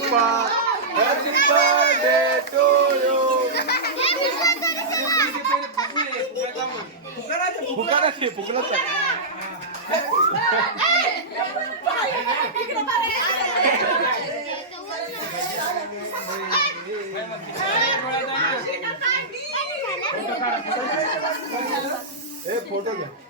papa. Happy birthday to you. Photo क्या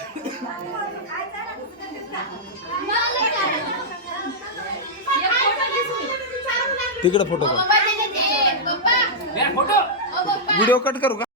तिकडे photo video cut करू का